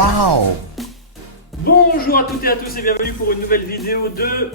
Waouh! Bonjour à toutes et à tous et bienvenue pour une nouvelle vidéo de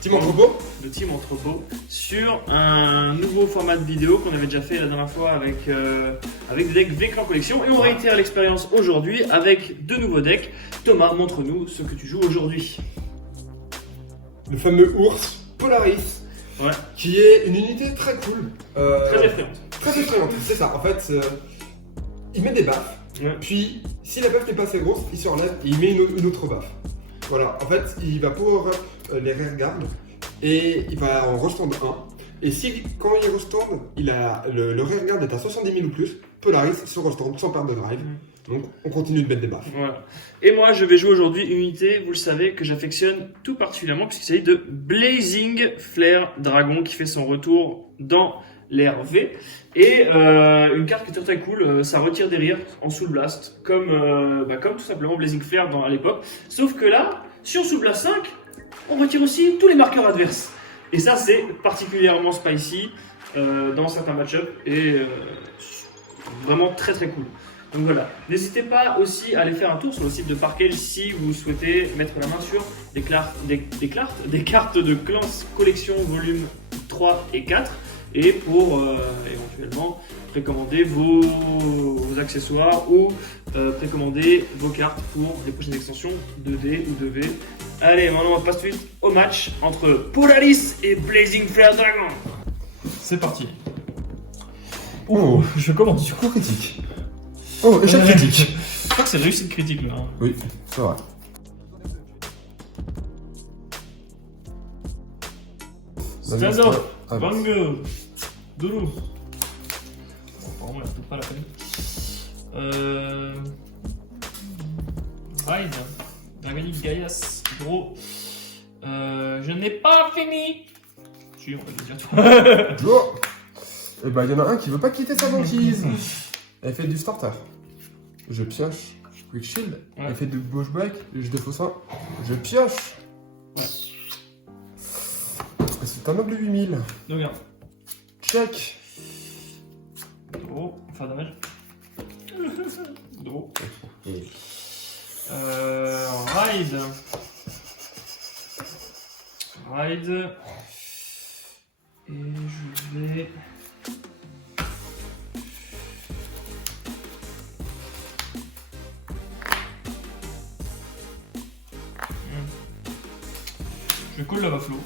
Team Entrepôt Team Entrepôt sur un nouveau format de vidéo qu'on avait déjà fait la dernière fois avec des decks V-Clan Collection et on réitère l'expérience aujourd'hui avec de nouveaux decks. Thomas, montre-nous ce que tu joues aujourd'hui. Le fameux ours Polaris, Ouais, qui est une unité très cool. très effrayante. Très effrayante, c'est ça. En fait, il met des baffes, Ouais. puis si la baffe n'est pas assez grosse, il se relève et il met une autre baffe. Voilà, en fait, il va power up les rearguards et il va en restand 1. Et si, quand il restand, le rearguard est à 70 000 ou plus, Polaris se restand sans perte de drive. Donc, on continue de mettre des baffes. Voilà. Et moi, je vais jouer aujourd'hui une unité, vous le savez, que j'affectionne tout particulièrement puisqu'il s'agit de Blazing Flare Dragon qui fait son retour dans l'ère V. Et une carte qui est très très cool, ça retire des rires en Soul Blast, comme tout simplement Blazing Flare à l'époque. Sauf que là, sur Soul Blast 5, on retire aussi tous les marqueurs adverses. Et ça, c'est particulièrement spicy dans certains match-ups et vraiment très très cool. Donc voilà, n'hésitez pas aussi à aller faire un tour sur le site de Parkel si vous souhaitez mettre la main sur des cartes de Clans Collection volume 3 et 4 et pour éventuellement précommander vos accessoires ou précommander vos cartes pour les prochaines extensions 2D ou 2V. Allez, maintenant on passe tout de suite au match entre Polaris et Blazing Flare Dragon. C'est parti. Oh, Je commence. du coup critique. Oh, échec critique. Je crois que c'est réussite critique là. Oui, c'est vrai. Stand up, Ah, Bango, Doulou. Bon, vraiment, il n'y a peut-être pas la peine. Ride, Dragonic Gaias, gros. Je n'ai pas fini. Si, on va le dire toi. Oh. Et bah, il y en a un qui veut pas quitter sa banquise. Elle fait du starter. Je pioche. Quick shield. Ouais. Elle fait du bush break. Je défausse un. Je pioche. C'est un noble 8000. Donc, regarde. Check. Gros, enfin dommage. Gros. Ride. Ride. Et je vais. Je colle la Baflo.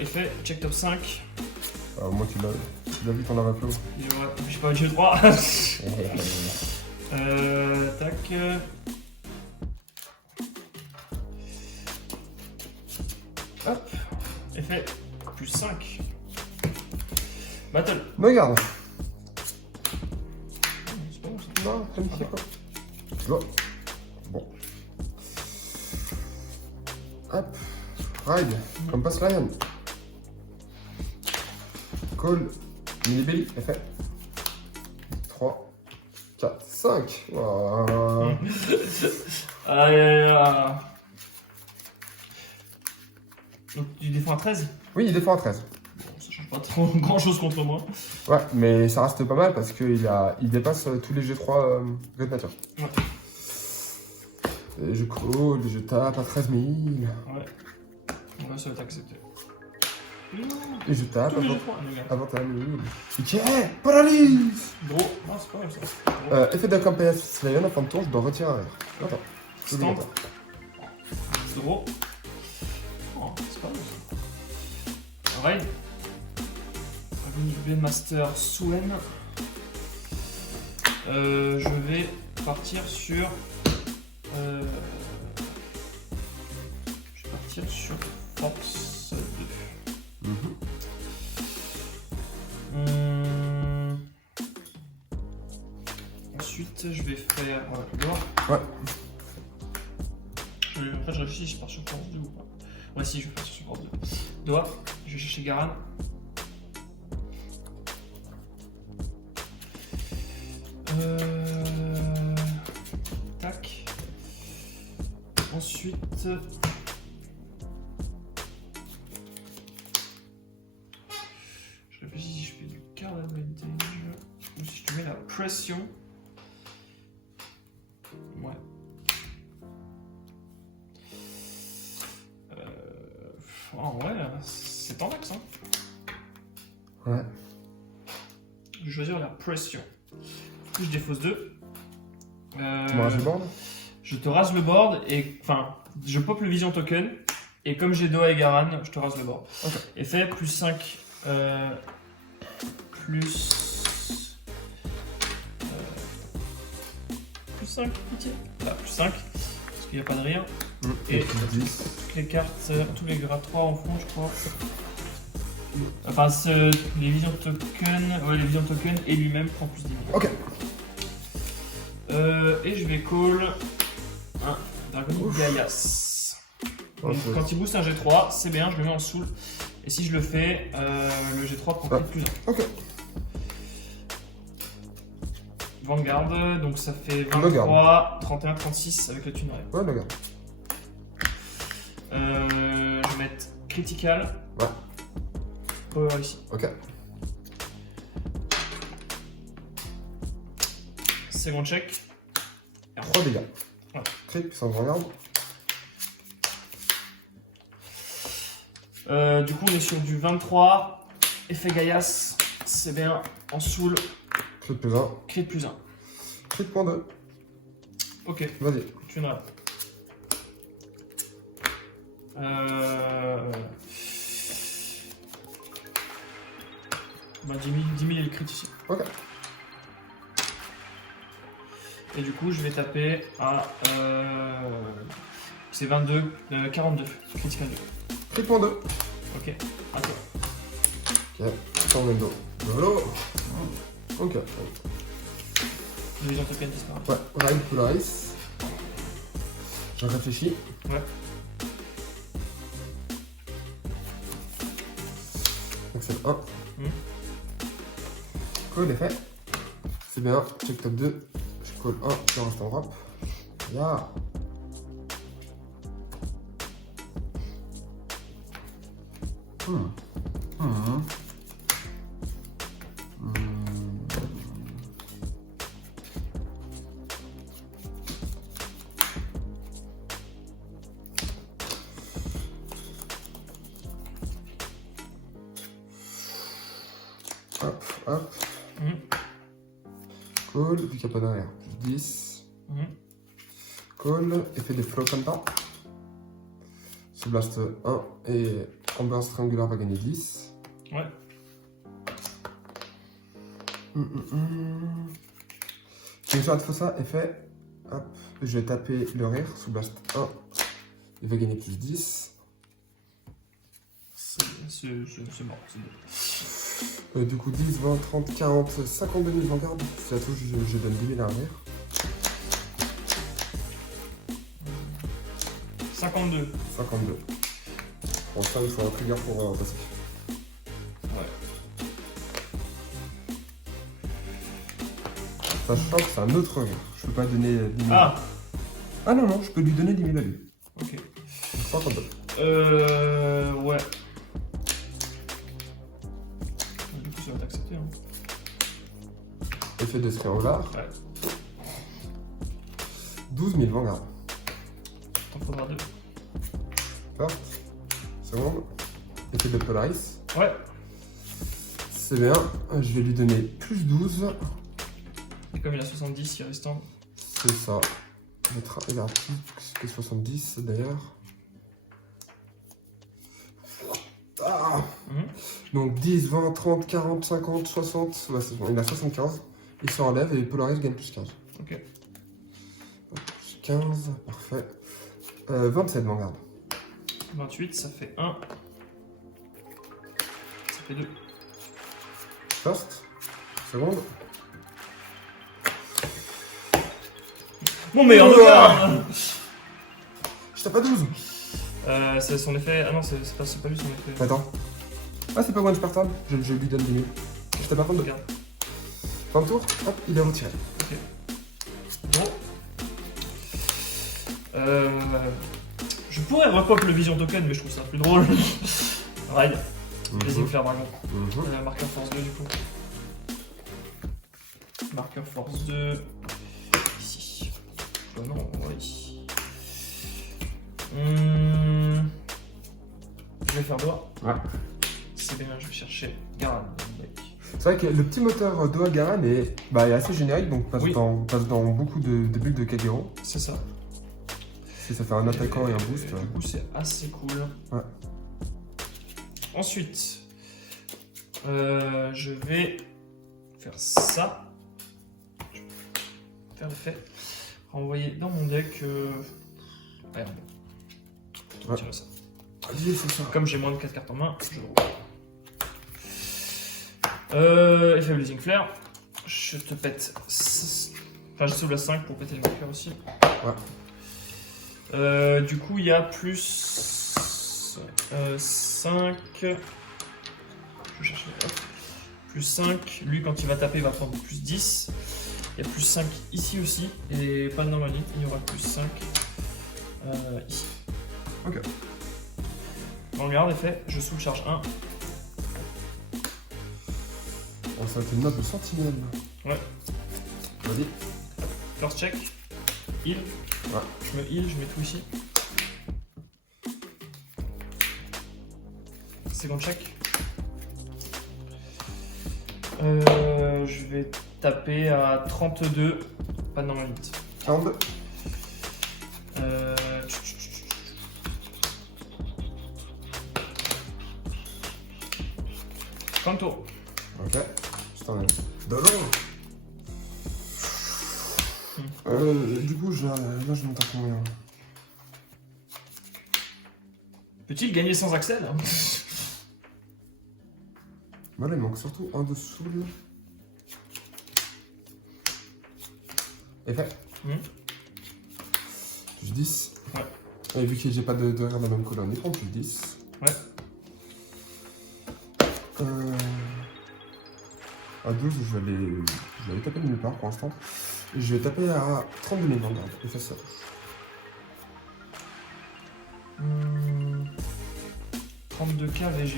Effet, check top 5. Alors, moi, tu l'as vu ton lavaplo. J'ai pas eu 3. Tac. Hop. Effet, plus 5. Battle. Me garde. C'est pas bon ça. Non, comme ça quoi. Oh. Bon. Hop. Ride. Comme passe Lion. Call. Mini belly. Effet. 3, 4, 5. Voilà. Aïe aïe aïe. Donc tu défends à 13. Oui, il défend à 13. Bon, ça change pas trop grand chose contre moi. Ouais, mais ça reste pas mal parce qu'il dépasse tous les G3 Great Nature. Ouais. Et je call, je tape à 13 000. Ouais. Ouais, ça va être accepté. Et je tape Tous les à deux, trois, les gars. 21 000. Ok, Polaris. Gros. Non, c'est pas mal ça. Gros. Effet de campagne Slayer, en fin de tour, je dois retirer un rire. Attends. Je Stand. attends. C'est gros. Oh, c'est pas mal ça. Ride. B Master Swen. Je vais partir sur. Je vais partir sur Force 2. Ensuite, je vais faire l'or. Ouais. Après, je réfléchis, je pars sur Force 2 ou pas. Ouais, si, je vais partir sur Force 2. Doigt, je vais chercher Garan. Tac. Ensuite. Je réfléchis si je fais du card advantage ou si je te mets la pression. Oh ouais, c'est en max, hein. Ouais. Je vais choisir la pression. Du coup, je défausse 2. Tu me rases le board? Je te rase le board et. Enfin, je pop le vision token. Et comme j'ai Doha et Garan, je te rase le board. Ok. Effet plus 5. Plus 5, pitié. Là, plus 5. Parce qu'il n'y a pas de rien. Et Et plus 10. toutes les cartes, tous les grades 3 en fond, je crois. Enfin, les vision tokens. Ouais, les vision tokens et lui-même prend plus 10 000. Ok. Et je vais call un Dragon Gaias. Donc, Ok. quand il booste un G3, c'est bien, je le mets en soul. Et si je le fais, le G3 prend plus 1. Ok. Vanguard, donc ça fait Vanguard. 23, 31, 36 avec le tune rêve. Ouais, regarde. Je vais mettre critical. Ouais. Power ici. Ok. Second check. 3 dégâts. Ouais. Crit, puissance regarde. Du coup, on est sur du 23. Effet Gaias, c'est bien. En soul, Crit plus 1. crit plus 1. Crit point 2. Ok, Vas-y. tune rêve. Bah 10 000 et le crit ici. Ok. Et du coup, je vais taper à. C'est 22, 42, critical 2. Crit point 2. Ok, à toi. Ok. Sans même dos. Lolo. Ok. Le vision token disparaît. Ouais. Ride Polaris. Je réfléchis. Ouais. Donc c'est le 1. Call effet. C'est bien. Check top 2. Je call 1. Je reste en drop. Ya. Hop, hop. Call, vu qu'il n'y a pas derrière. 10. Call, effet de flow comme ça. Ce blast 1 et ambiance triangulaire va gagner 10. Ouais. Donc je fais ça, effet. Hop, je vais taper le rire sous blast 1. Il va gagner plus 10. C'est mort, c'est bon. Du coup 10, 20, 30, 40, 52 000 Vanguard. Si ça touche, je donne 10 000 à rire. 52. 52. Bon, ça, il faut un trigger pour passer. Ouais. Sachant que c'est un autre rire. Je peux pas donner 10 000. Ah, Ah non, non, je peux lui donner 10 000 à lui. ok. Donc 52. Ouais. Du coup, ça va t'accepter. Hein. Effet de triangulaire. Ouais. 12 000 Vanguard. T'en faudra 2. First. Seconde. Effet de Polaris. Ouais. C'est bien. Je vais lui donner plus 12. Et comme il a 70, il reste en. C'est ça. Il a plus que 70 d'ailleurs. Ah. Donc 10, 20, 30, 40, 50, 60. Ouais, c'est bon. Il a 75. Il se enlève et Polaris gagne plus 15. Ok. Plus 15. Parfait. 27 Vanguard. 28, ça fait 1. Ça fait 2. First. Seconde. Mon meilleur regard. Je tape à 12. C'est son effet. Ah non, c'est pas lui son effet. Attends. Ah, c'est pas one spartan. Je lui donne 10 000. Je tape à 22. Regarde. 20 tours. Hop, il est retiré. Bon. Je pourrais repop le vision token, mais je trouve ça plus drôle. Ride. Blazing Flare Dragon. Marqueur force 2 du coup. Marqueur force 2. Ici. Oh non, on va ici. Je vais faire doigt. Ouais. C'est bien, je vais chercher Garan. C'est vrai que le petit moteur Doha Garan est assez générique, donc passe dans beaucoup de builds de Kagero. C'est ça. Si ça fait un attaquant et un boost. Du coup, c'est assez cool. Ouais. Ensuite, je vais faire ça. Je vais faire l'effet. Renvoyer dans mon deck. Merde. Je vais retirer ça. Vas-y, c'est ça. Comme j'ai moins de 4 cartes en main, je le effet Blazing Flare. Je te pète. Enfin, je sauve la 5 pour péter le marqueur aussi. Ouais. Du coup, il y a plus 5. Je cherche plus 5. Lui, quand il va taper, il va prendre plus 10. Il y a plus 5 ici aussi. Et pas de normalite. Il y aura plus 5 ici. Ok. On regarde, effet. Je sous-charge 1. Oh, ça va être une note de sentinelle. Ouais. Vas-y. First check. Heal. Ouais. Je me heal, je mets tout ici. Second check. Je vais taper à 32. Pas de normalite. 42. Kanto. Ok. Je t'en ai. De l'eau. Du coup, là, je monte à combien? Peut-il gagner sans Axel? Voilà, il manque surtout un dessous. Effet. Plus 10. Ouais. Et vu que j'ai pas de rien dans la même colonne, il prend plus 10. Ouais. À 12, je vais aller taper de nulle part pour l'instant. Je vais taper à 32 000 regarde, effaceur. 32K VG.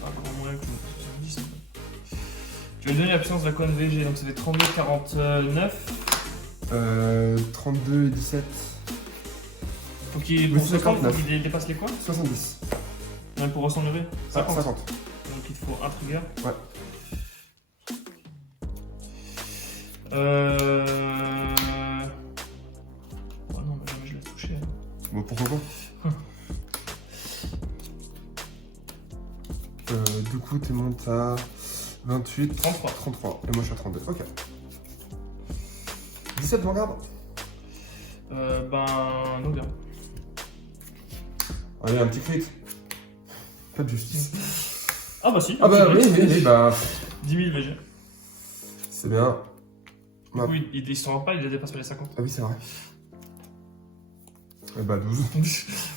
Pas grand moyen que je me 70. Tu vas lui donner la puissance de la colonne VG, donc ça fait 32, 49. 32 et 17. Faut qu'il Oui, pour se prendre, faut 59. qu'il dépasse les quoi? 70. Même pour ressembler? 50. 50. Donc il te faut un trigger. Ouais. Oh non, mais jamais je l'ai touché. Hein. Bon, pourquoi pas. Du coup, tu montes à 28. 33. 33. Et moi, je suis à 32. Ok. 17, regarde. Non bien. Allez, un petit crit. Pas de justice. Ah bah si. Ah bah oui, 10 000 VG. C'est bien. Du coup, il se rend pas, il dépasse pas les 50. Ah oui, c'est vrai. Et bah 12.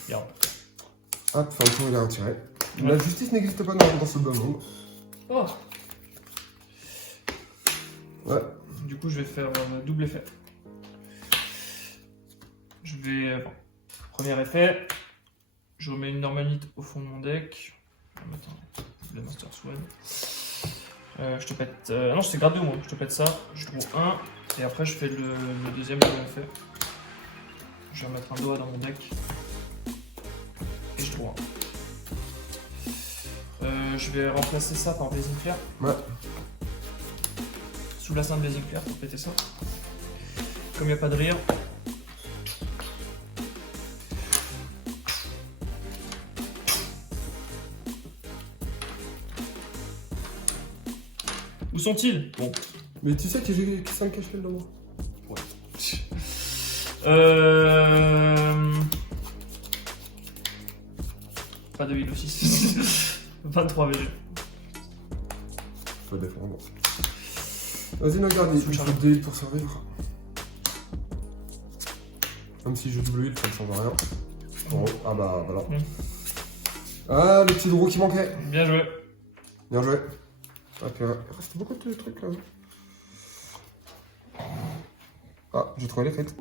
Regarde. Hop, fin de tour, il a retiré. Ouais. La justice n'existe pas dans ce bas monde. Oh. Ouais. Du coup, je vais faire double effet. Je vais... premier effet. Je remets une normalite au fond de mon deck. Attends, le Master Sword. Je te pète... non, c'est grade 2 moi. Je te pète ça. Je trouve 1. Et après, je fais le deuxième effet. Je vais remettre un doigt dans mon deck. Et je trouve 1. Je vais remplacer ça par Blazing Flare. Ouais. Sous la scène Blazing Flare pour péter ça. Comme il n'y a pas de rire. Où sont-ils? Bon. Mais tu sais que j'ai 5 cache dans moi. Pas de heal aussi. 23 VG. Faut défendre. Vas-y, me garde, il faut des heals pour survivre. Même si je double heal, ça ne change rien. Oh, ah bah voilà. Ah, le petit drôle qui manquait. Bien joué. Bien joué. Ah, puis, il reste beaucoup de trucs là. Ah, j'ai trouvé les fêtes.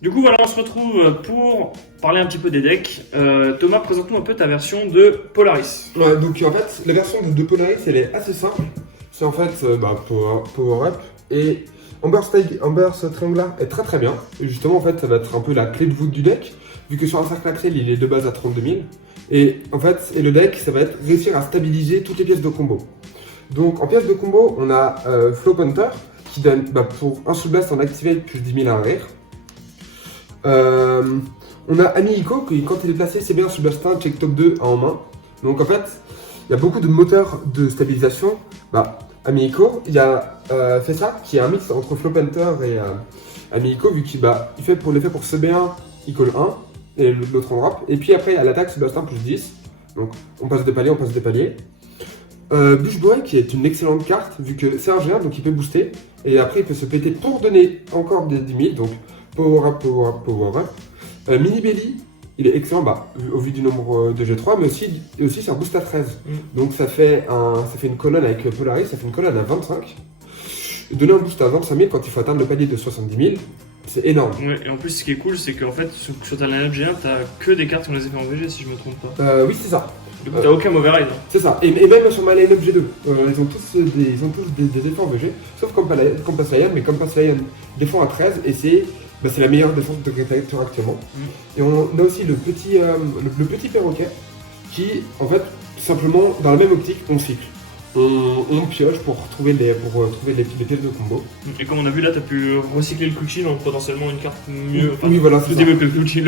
Du coup, voilà, on se retrouve pour parler un petit peu des decks. Thomas, présente-nous un peu ta version de Polaris. Ouais, donc en fait, la version de Polaris, elle est assez simple. C'est en fait Power Up et Amber's Triangular est très très bien. Et justement, en fait, ça va être un peu la clé de voûte du deck, vu que sur un cercle axel, il est de base à 32 000. Et en fait, le deck, ça va être réussir à stabiliser toutes les pièces de combo. Donc, en pièces de combo, on a Flow Hunter, qui donne pour un Soul Blast en Activate plus 10 000 à un rare. On a Amiiko, qui quand il est placé, c'est bien Soul Blast 1, check top 2 en main. Donc en fait, il y a beaucoup de moteurs de stabilisation. Amiiko, il y a Fessa, qui est un mix entre Flow Hunter et Amiiko, vu qu'il fait pour l'effet pour CB1, il colle 1, et l'autre en drop. Et puis après, à l'attaque, Soul Blast 1 plus 10. Donc on passe de palier, Bush Boy, qui est une excellente carte, vu que c'est un géant, donc il peut booster. Et après, il peut se péter pour donner encore des 10 000, donc power up, power up, power up. Mini Belly, il est excellent au vu du nombre de G3, mais aussi c'est un boost à 13. Donc ça fait une colonne avec Polaris, ça fait une colonne à 25. Donner un boost à 25 000 quand il faut atteindre le palier de 70 000, c'est énorme. Ouais, et en plus, ce qui est cool, c'est qu'en fait, sur ta line-up G1, t'as que des cartes qui ont les effets en VG, si je me trompe pas. Oui, c'est ça. Du coup, t'as aucun mauvais ride. C'est ça. Et même sur ma line-up G2, ils ont tous des effets en VG, sauf Compass Lion, mais Compass Lion défend à 13 et c'est la meilleure défense de Greater actuellement. Et on a aussi le petit perroquet qui, en fait, simplement, dans la même optique, on cycle. On pioche pour trouver les pièces de combo. Et comme on a vu là, t'as pu recycler le Kuchi, donc potentiellement une carte mieux. Oui, voilà, plus développée que le Kuchi.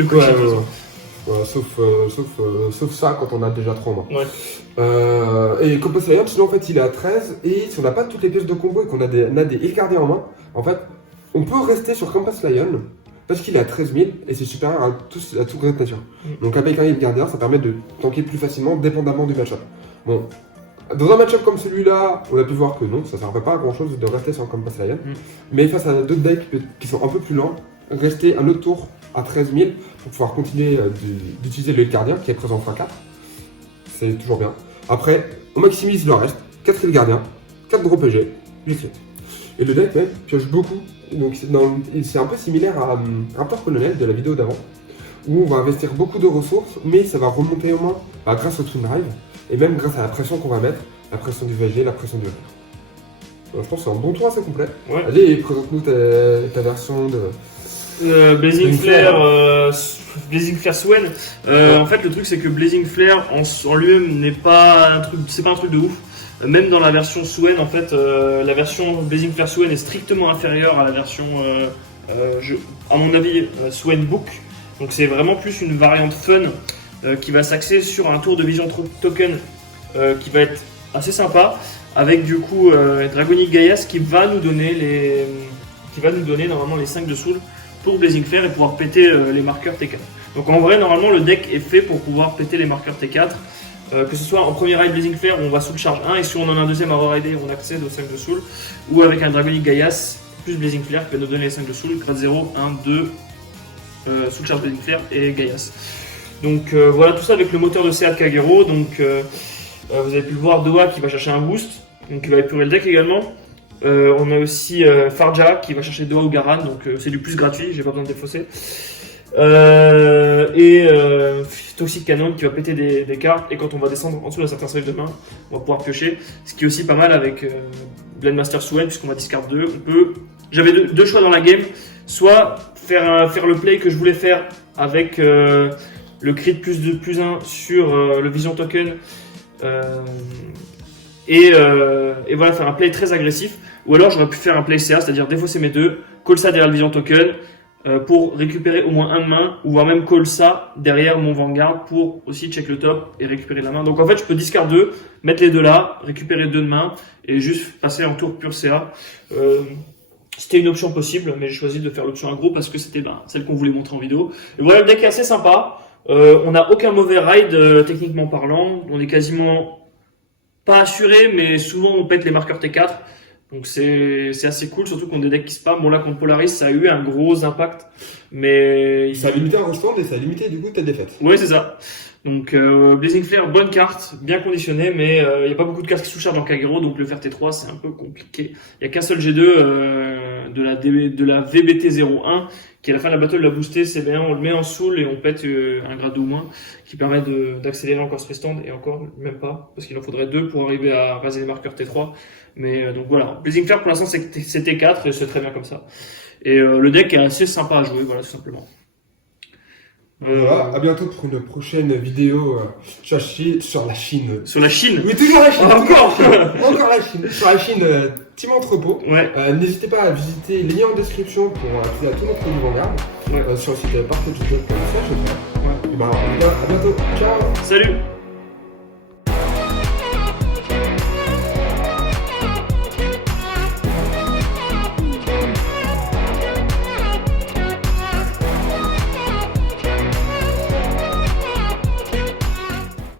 Sauf ça quand on a déjà 3 mois. Ouais. Et Compass Lion, sinon en fait il est à 13 et si on n'a pas toutes les pièces de combo et qu'on a des Hilgardiens en main, en fait on peut rester sur Compass Lion parce qu'il est à 13 000 et c'est supérieur à tout Great Nature. Donc avec un Hilgardien ça permet de tanker plus facilement dépendamment du match-up. Bon, dans un match-up comme celui-là, on a pu voir que non, ça ne servait pas à grand chose de rester sur Compass Lion. Mais face à d'autres decks qui sont un peu plus lents, rester un autre tour à 13 000 pour pouvoir continuer d'utiliser le Hilgardien qui est présent en x4. C'est toujours bien. Après, on maximise le reste. 4 Hilgardiens, 4 drop PG, j'écris. Et le deck même pioche beaucoup. Donc c'est un peu similaire à Raptor Colonel de la vidéo d'avant, où on va investir beaucoup de ressources, mais ça va remonter au moins grâce au Twin Drive, et même grâce à la pression qu'on va mettre, la pression du VG, la pression du RR. Je pense que c'est un bon tour assez complet. Ouais. Allez, présente-nous ta version de... Blazing Flare, Blazing Flare Swen. En fait, le truc c'est que Blazing Flare en lui-même n'est pas un truc, c'est pas un truc de ouf. Même dans la version Swen, en fait, la version Blazing Flare Swen est strictement inférieure à la version, à mon avis, Swen Book. Donc c'est vraiment plus une variante fun qui va s'axer sur un tour de vision token qui va être assez sympa, avec du coup Dragonic Gaias qui va nous donner normalement les 5 de soul pour Blazing Flare et pouvoir péter les marqueurs T4. Donc en vrai, normalement, le deck est fait pour pouvoir péter les marqueurs T4. Que ce soit en premier ride Blazing Flare où on va soul charge 1 et si on en a un deuxième à re-rider, on accède aux 5 de soul, ou avec un Dragonic Gaias plus Blazing Flare qui va nous donner les 5 de soul, grade 0, 1, 2, soul charge Blazing Flare et Gaias. Donc voilà tout ça avec le moteur de CA de Kagero. Donc vous avez pu le voir, Doha qui va chercher un boost, donc il va épurer le deck également. On a aussi Farja qui va chercher Doha ou Garan, donc c'est du plus gratuit, j'ai pas besoin de défausser. Toxic Cannon qui va péter des cartes, et quand on va descendre en dessous d'un certain seuil de main, on va pouvoir piocher, ce qui est aussi pas mal avec Blendmaster Swen, puisqu'on va discard 2. J'avais deux choix dans la game, soit faire le play que je voulais faire avec le crit plus 1 sur le Vision Token, et voilà, faire un play très agressif, ou alors j'aurais pu faire un play CA, c'est-à-dire défausser mes 2, call ça derrière le Vision Token, pour récupérer au moins un de main, ou voire même call ça derrière mon Vanguard pour aussi check le top et récupérer la main. Donc en fait, je peux discard 2, mettre les 2 là, récupérer 2 de main et juste passer en tour pur CA. C'était une option possible, mais j'ai choisi de faire l'option aggro parce que c'était celle qu'on voulait montrer en vidéo. Et voilà, le deck est assez sympa. On n'a aucun mauvais ride techniquement parlant. On est quasiment pas assuré, mais souvent on pète les marqueurs T4. Donc c'est assez cool, surtout contre des decks qui spam. Bon là contre Polaris ça a eu un gros impact, mais ça a limité un restand et ça a limité du coup ta défaite. Oui c'est ça. Donc Blazing Flare, bonne carte, bien conditionnée, mais il n'y a pas beaucoup de cartes qui sous-chargent dans Kagero, donc le faire T3 c'est un peu compliqué. Il n'y a qu'un seul G2 de la VBT01 qui à la fin de la battle l'a boosté, c'est bien, on le met en soul et on pète un grade ou moins qui permet d'accélérer encore ce stand et encore même pas parce qu'il en faudrait 2 pour arriver à raser les marqueurs T3. Mais donc voilà, Blazing Flare pour l'instant c'est T4 et c'est très bien comme ça. Et le deck est assez sympa à jouer, voilà tout simplement. Voilà, à bientôt pour une prochaine vidéo sur la Chine. Sur la Chine. Oui, toujours la Chine. Encore Encore la Chine. Sur la Chine, Team Entrepôt. Ouais. N'hésitez pas à visiter les liens en description pour accéder à tout notre produit Vanguard. Ouais. Sur le site partagejob.fr. Ouais. Et ben, à bientôt. Ciao. Salut.